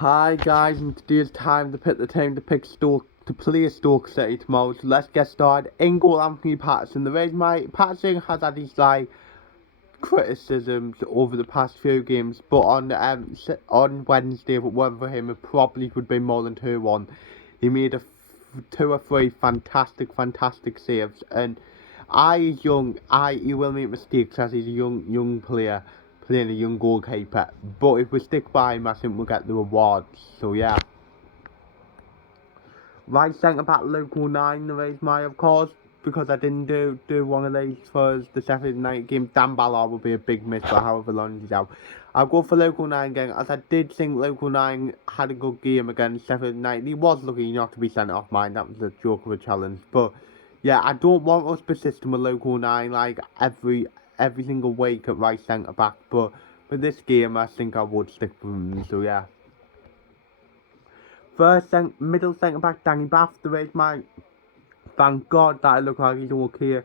Hi guys, and today's time to pick the team to pick Stoke to play Stoke City tomorrow. So let's get started. In goal, Anthony Patterson. The reason why Patterson has had his criticisms over the past few games, but on Wednesday, if it weren't for him, it probably would be more than 2-1. He made two or three fantastic saves, and he's young. He will make mistakes as he's a young player playing a young goalkeeper. But if we stick by him, I think we'll get the rewards. So yeah. Right centre back Luke 09, the reason why, of course, because I didn't do one of these for the Sheffield United game. Dan Ballard will be a big miss for however long he's out. I'll go for Luke 09 again, as I did think Luke 09 had a good game against Sheffield United. He was lucky not to be sent off mine. That was a joke of a challenge. But yeah, I don't want us persisting with Luke 09 like every single week at right centre back. But for this game, I think I would stick with him. So yeah. Middle centre back Danny Bath, the race my thank God that it looked like he's okay.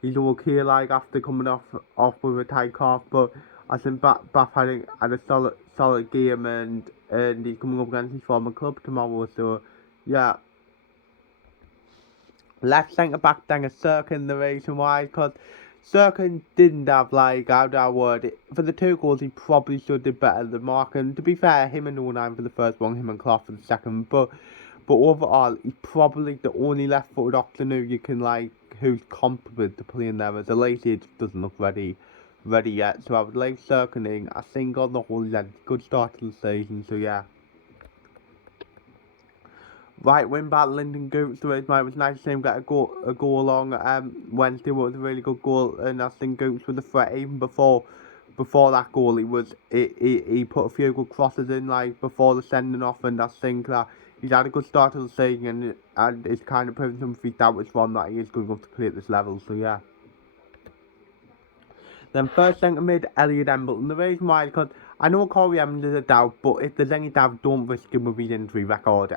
He's okay like after coming off with a tight calf, but I think Bath had a solid game, and he's coming up against his former club tomorrow, so yeah. Left centre back Danga Sirkin, the reason why, because Sirkin didn't have how do I word it, for the two goals he probably should do better than Mark, and to be fair, him and 09 for the first one, him and Clough for the second, but overall he's probably the only left footed option who you can who's competent to play in there, as the late age doesn't look ready yet, so I would like Sirkin in. I think on the whole he's had a good start to the season, so yeah. Right wing back Lyndon Goots, it was nice to see him get a goal on Wednesday. It was a really good goal, and I think Goots was a threat even before that goal. He put a few good crosses in before the sending off, and I think that he's had a good start to the season, and it's kind of proven some feet out which one that he is good enough to play at this level. So yeah. Then first centre mid, Elliot Embleton. The reason why is because I know Corey Evans is a doubt, but if there's any doubt, don't risk him with his injury record.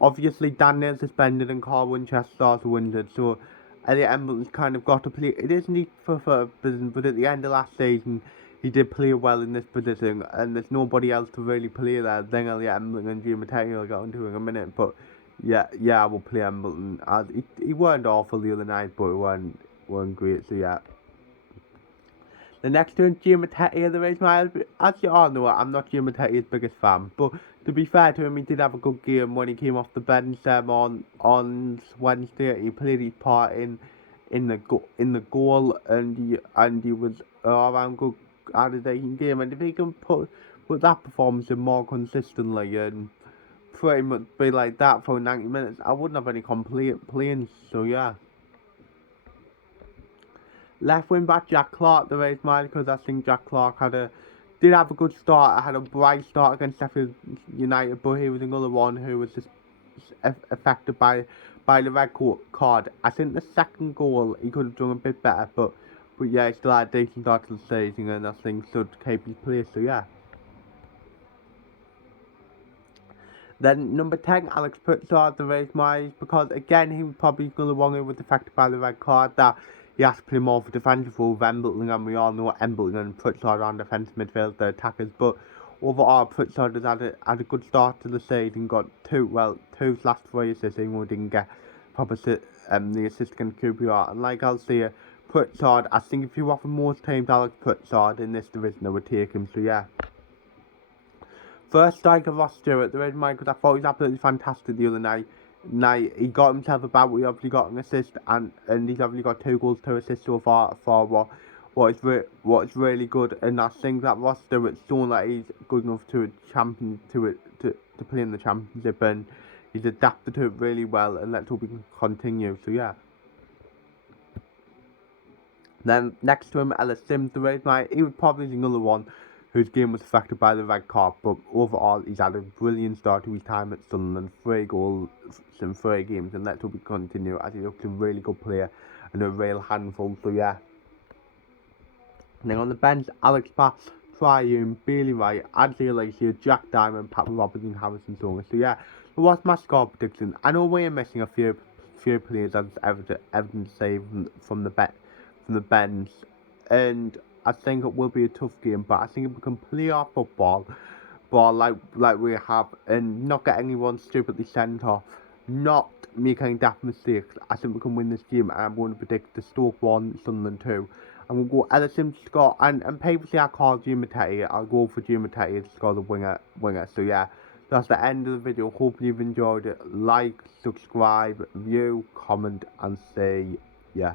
Obviously Daniel suspended and Carl Winchester also injured, so Elliot Embleton's kind of got to play. It isn't he for position, but at the end of last season, he did play well in this position, and there's nobody else to really play there. Then Elliot Embleton and Jim Mateo got into in a minute, but yeah, I will play Embleton. As he weren't awful the other night, but he weren't great, so yeah. The next one, Jim Mateo, the reason why, as you all know, I'm not Jim Mateo's biggest fan, but to be fair to him, he did have a good game when he came off the bench on Wednesday. He played his part in the goal, and he was around good at a decent game. And if he can put that performance in more consistently and pretty much be like that for 90 minutes, I wouldn't have any complaints. So yeah. Left wing back Jack Clark, the race mile, because I think Jack Clark did have a good start. I had a bright start against Sheffield United, but he was another one who was just affected by the red card. I think the second goal he could have done a bit better, but yeah, he still had a decent start to the season, and I think should keep his place. So yeah. Then number 10, Alex Pritchard, the race miles, because again he was probably another one who was affected by the red card. That he has to play more for defensive role with Embleton, and we all know Embleton and Pritchard are defensive midfield, the attackers. But overall, Pritchard has had a good start to the season, got two last 3 assists, even though he didn't get proper the assist against QPR. And like I'll say, Pritchard, I think if you offer most teams Alex Pritchard in this division, I would take him. So yeah. First striker Ross Stewart, the reason why, because I thought he was absolutely fantastic the other night. He got himself about, he obviously got an assist, and he's obviously got 2 goals, 2 assists so far for what is really good. And I think that Ross Stewart's shown that he's good enough to play in the championship, and he's adapted to it really well, and let's hope he can continue. So yeah. Then next to him, Ellis Sims, the reason why he was probably another one whose game was affected by the red card, but overall he's had a brilliant start to his time at Sunderland, 3 goals in 3 games, and let's hope he continue, as he looks a really good player and a real handful. So yeah. And then on the bench, Alex Bass, Triune, Bailey Wright, Adley Alacia, Jack Diamond, Pat Robertson, Harrison Thomas. So yeah, but what's my score prediction? I know we're missing a few players, as evident say from the bench, and I think it will be a tough game, but I think if we can play our football, bar like we have, and not get anyone stupidly sent off, not make any daft mistakes. I think we can win this game, and I'm going to predict the Stoke 1, Sunderland 2. And we'll go Ellison to score, and previously I called Giamatei. I'll go for Giamatei to score the winger. So yeah, that's the end of the video. Hope you've enjoyed it. Like, subscribe, view, comment, and say yeah.